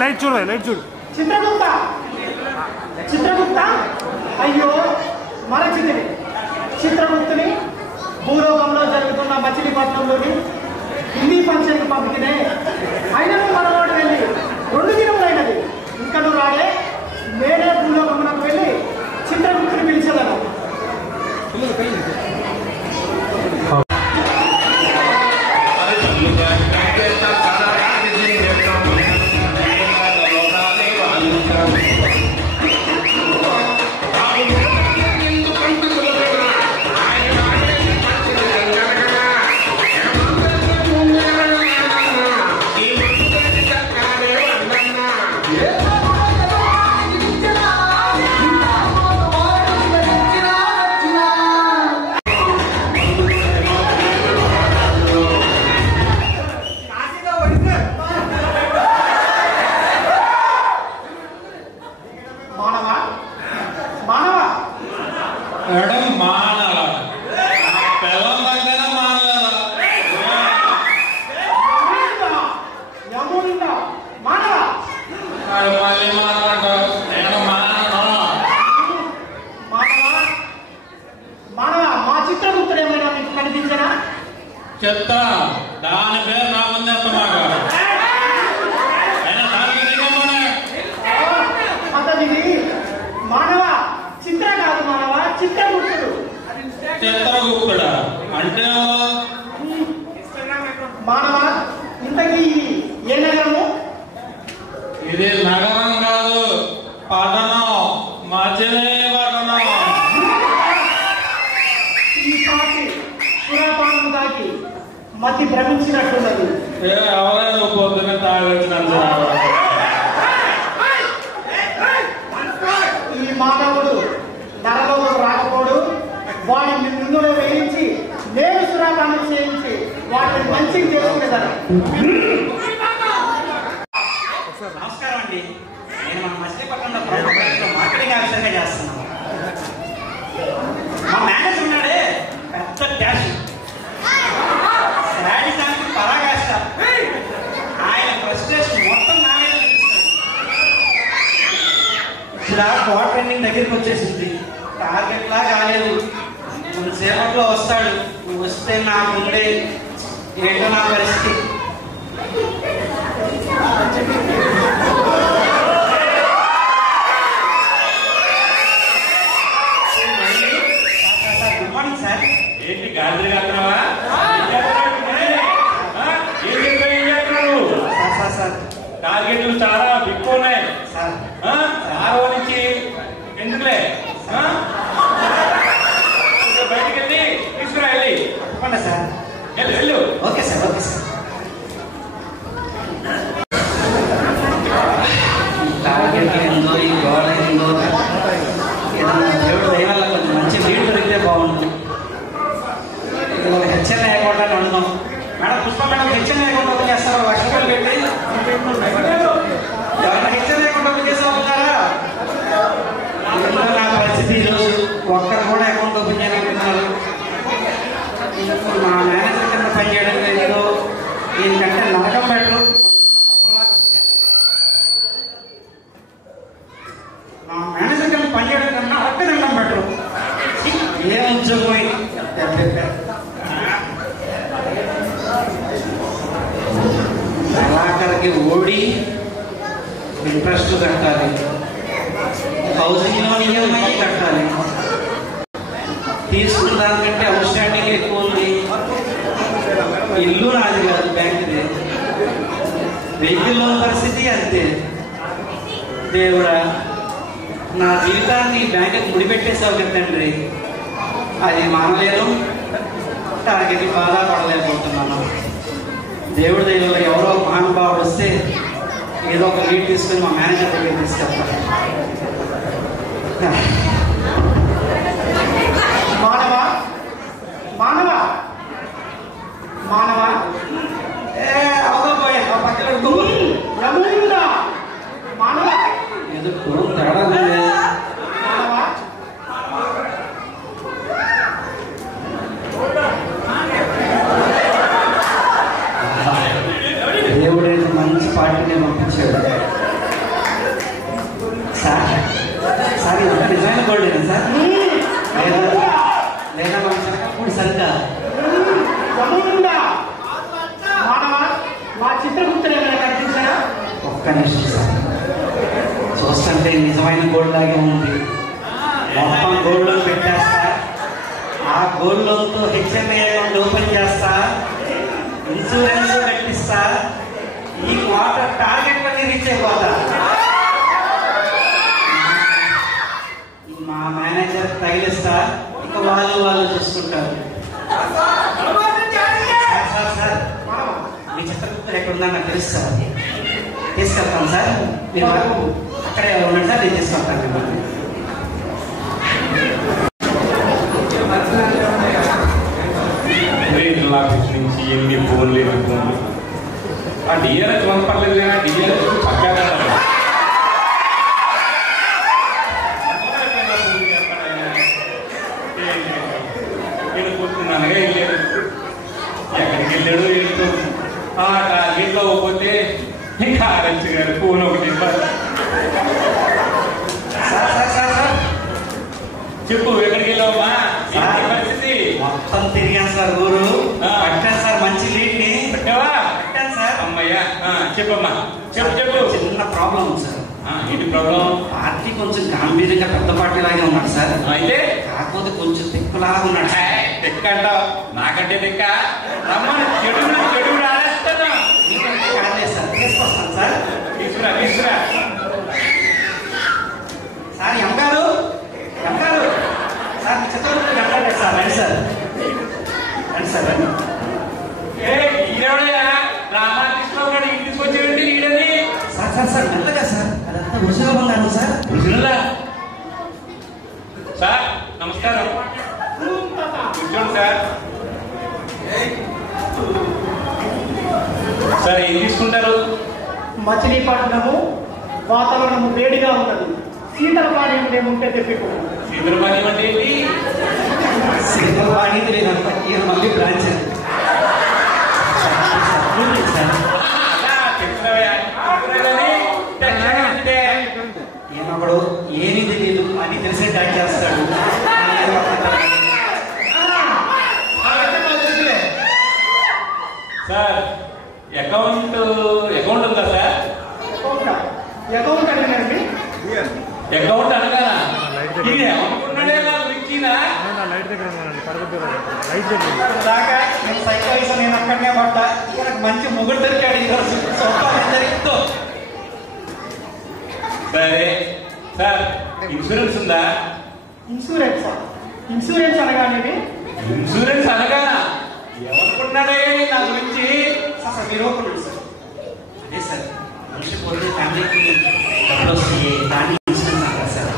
Light చూడు light చూడు. చిత్రగుప్త చిత్రగుప్త అయ్యో మరచితిని. చిత్రగుప్తుని భూలోకంలో జరుగుతున్న మచిలీపట్నంలోని హిందీ ఫంక్షన్కి పంపితే అయినను మనవాడు వెళ్ళి 2 దినములైనది. ఇంకా నువ్వు రాడే. నేనే భూలోకమునకు వెళ్ళి చిత్రగుప్తుని పిలిచేదను. చెత్త దాని పేరు నా ముందే మానవ చిత్ర కాదు, మానవ చిత్రగుప్తుడు. చిత్రగుప్తుడా అంటే మానవ ఇంతకీ ఏ నగరము? ఇది నగరం కాదు, పట్టణం. మచిలీపట్నం. ఈ పాటి సురాపానం దాకి మతి భ్రమించినట్టున్నది. ఎవరైనా పొద్దున్న తాగొచ్చినట్టు. ఈ మానవుడు నరలోకం రాకపోడు. వాడిని నిన్నులో వేయించి నేను సురాపానం చేయించి వాటిని మంచిగా చేసుకునేదాన్ని. నమస్కారం అండి. నేను మన మచిలీపట్నంలో మార్కెటింగ్ ఆఫీసర్గా చేస్తున్నాను. మా మేనేజర్ ఉన్నాడే పెద్ద డాష్ శాడిజానికి పరాకాష్ట. ఆయన ఫ్రస్ట్రేషన్ మొత్తం నా మీద చూపిస్తాడు. ఇక్కడ కోఆర్డర్ ట్రైనింగ్ దగ్గరికి వచ్చేసింది. టార్గెట్ లా కాలేదు. కొంతసేపట్లో వస్తాడు. నువ్వు వస్తే నాకు ఉండే ఏంటో నా పరిస్థితి. Good morning sir. ఏంటి గాలి కాదురావా? సార్ టార్గెట్లు చాలా ఎక్కువ ఉన్నాయి సార్. ఆరో నుంచి ఎందుకులే బయటికి వెళ్ళి తీసుకురా. వెళ్ళి చెప్పండి సార్. వెళ్ళు. Okay sir. Okay sir. Target ఏందో ఈ గోడ ఏందో ఏదన్నా దేవుడు దయవల్ల కొంచెం మంచి లీడ్ దొరికితే బాగుంటుంది. ఇది ఒక హెచ్ఎన్ అకౌంట్ అని అడుగుదాం. Madam Pushpa madam HN account open చేస్తారా? 1,00,000 రూపాయలు పెట్టి ఎవరైనా హెచ్ఎన్ అకౌంట్ ఓపెన్ చేసి అవుతారా? నా పరిస్థితి ఈరోజు ఒక్కరు కూడా అకౌంట్ ఓపెన్ చేయలేకపోతున్నారు. మా మేనేజర్ కింద పనిచేయడం లేదు. దీనికంటే నరకం బెటరు. మా మేనేజర్ కింద పనిచేయడం కన్నా అక్కడండం బెటరు. ఏ ఉద్యోగం నెలాఖరికి ఓడి ఇంట్రెస్ట్ కట్టాలి. హౌసింగ్ లోన్ ఈఎంఐ కట్టాలి. తీసుకున్న దానికంటే అవుట్ స్టాండింగ్ ఎక్కువ ఉంది. ఇల్లు నాది కాదు, బ్యాంకుది. వెహికల్ లోన్ పరిస్థితి అంతే. దేవుడా, నా జీవితాన్ని బ్యాంకుకి ముడిపెట్టేసావు కదా తండ్రి. అది మానలేను. టార్గెట్ బాధపడలేకపోతున్నాను. దేవుడి దగ్గర ఎవరో మహానుభావుడు వస్తే ఏదో ఒక లీడ్ తీసుకుని మా మేనేజర్ దగ్గర తీసుకెళ్తాను. మానవ మానవ మానవ అవకపోయా పక్కన మానవ ఏదో తేడా మానవ వచ్చాడు. సార్ సార్ ఇదంతా నిజమైన గోల్డేనా సార్? లేదా మన చెనకప్పుడు సరిగ్గా మా చిత్రగుప్తులు ఏమైనా కనిపించారా? ఒక్క నిమిషం సార్, చూస్తుంటే నిజమైన గోల్డ్ లాగే ఉంది. మొత్తం గోల్డ్ లోన్ పెట్టేస్తా, ఆ గోల్డ్ లోన్తో హెచ్ఎంఐ అకౌంట్ ఓపెన్ చేస్తా, ఇన్సూరెన్స్ కట్టిస్తా, ఈ క్వార్టర్ టార్గెట్ పని రీచ్ అయిపోతా. మా మేనేజర్ తగిలిస్తా, ఇక వాళ్ళు చూసుకుంటారు. సార్ సార్ మీ చిత్రగుప్తులు ఎక్కడుందా నాకు తెలుసు సార్, తీసుకెళ్తాను సార్. మీరు అక్కడే ఉండండి సార్, నేను తీసుకెళ్తాను మిమ్మల్ని. ఆఫీస్ నుంచి ఎన్ని ఫోన్లు ఆ డిఆర్ఎస్ పంపర్లేదు కదా, డిఆర్ఎస్ పక్కా నేను కూర్చున్నానుగా వెళ్ళాడు. ఎక్కడికి వెళ్ళాడు ఏంటో ఆ టార్గెట్లో పోతే ఇంకా ఆరెంజ్ గారు ఫోన్ ఒకటి చెప్పు, ఎక్కడికి వెళ్ళావమ్మా? పరిస్థితి మొత్తం తిరిగాను సార్, ఊరు పట్టాను సార్, మంచి లీడ్ ని పెట్టావా? పట్టాను సార్. అమ్మయ్యా చెప్పమ్మా, చెప్పు. చిన్న ప్రాబ్లం ఉంది సార్. ఏంటి ప్రాబ్లం? పార్టీ కొంచెం గాంభీర్యంగా పెద్ద పార్టీ లాగే ఉన్నాడు సార్. అయితే కాకపోతే కొంచెం తిక్కులాగా ఉన్నాడు. తిక్క అంటావు, నాకంటే తిక్క. రమ్మను, చెడు రాలేస్తాను. కాలేదు సార్, తీసుకొస్తాను సార్. తీసుకురా సార్. ఎంగారు సార్, చిత్రగుప్తులు కట్టాలి సార్. రండి సార్, రండి సార్, రండి. ఈడెవడయా రామాకృష్ణ ఇంటికి తీసుకొచ్చేయండి. ఈడని సార్ సార్ సార్ మెల్లగా సార్, అదంతా రుచిగా ఉన్నాను సార్. రుజునులా సార్, నమస్కారం. కూర్చోండి సార్. సార్ ఏం తీసుకుంటారు? మచిలీపట్నము వాతావరణము వేడిగా ఉన్నది, శీతల పానీయం ఏముంటే తెప్పిపో. శీతల పానీయం అంటే ఏంటి? శీతల పానీయం లేదంతా ఈయన మళ్ళీ బ్రాంచ్ సార్. ఈయనప్పుడు ఏమి తెలియదు అని తెలిసే ట్యాక్ చేస్తాడు. సార్ అకౌంట్ ఉందా సార్? అకౌంట్ అడిగినండి. అకౌంట్ అనగా ఇది ఏమనుకున్నాడే నా గురించి? లైట్ దగ్గర లైట్ దగ్గర దాకా నేను సైకో నేను అక్కడనే పడ్డా. ఈయనకు మంచి ముగ్గురు దొరికాడు ఈరోజు. జరిగిందో సరే సార్, ఇన్సూరెన్స్ ఉందా? ఇన్సూరెన్స్ అనగానే ఇన్సూరెన్స్ అనగా ఏమనుకున్నాడే నా గురించి? సార్ మీరు ఓపెన్ సార్. అదే సార్, మనిషి పోతే ఫ్యామిలీకి డబ్బులు వస్తాయి, దాన్ని ఇన్సూరెన్స్ అంటారు సార్.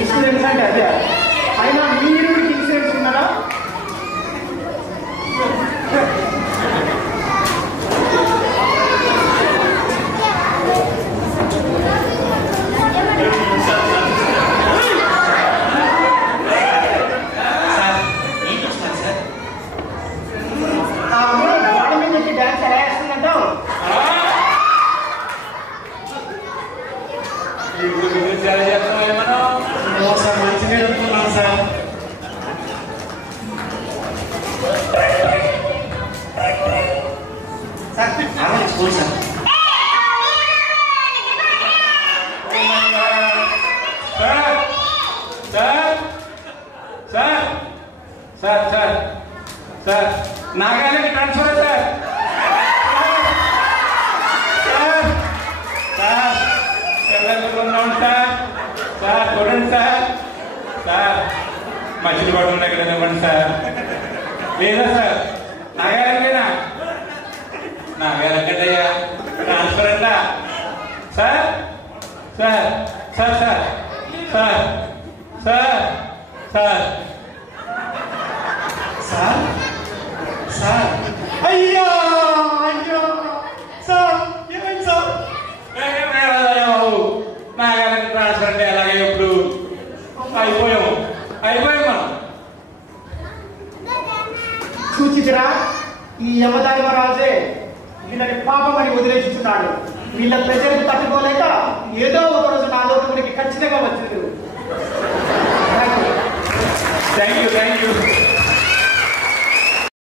ఇన్సూరెన్స్ అంటే అదే. అయినా మీరు ఇన్సూరెన్స్ ఉన్నారా? డాన్స్ ఎలా వేస్తుందంటావు? సార్ మంచిగా చెప్తున్నాను sir. Sir school sir. Sir Nagaland transfer sir. Sir చూడండి సార్ మచిలీపట్నం దగ్గర ఇవ్వండి సార్. లేదా సార్ నాగాలాండేనా? నాగాలాండయ్యా ట్రాన్స్ఫర్ అంట sir. Sir sir sir sir sir sir sir sir అయ్యో సార్, ఏమైంది సార్? నాగాలాండ్ ట్రాన్స్ఫర్ అంటే అలాగే ఇప్పుడు అయిపోయాం మనం. చూచిరా, ఈ యమధర్మరాజే వీళ్ళని పాపమని వదిలేస్తున్నాడు. వీళ్ళ ప్రెజర్కి తట్టుకోలేక ఏదో ఒక రోజు నా లోపలికి ఖచ్చితంగా వచ్చింది. Thank you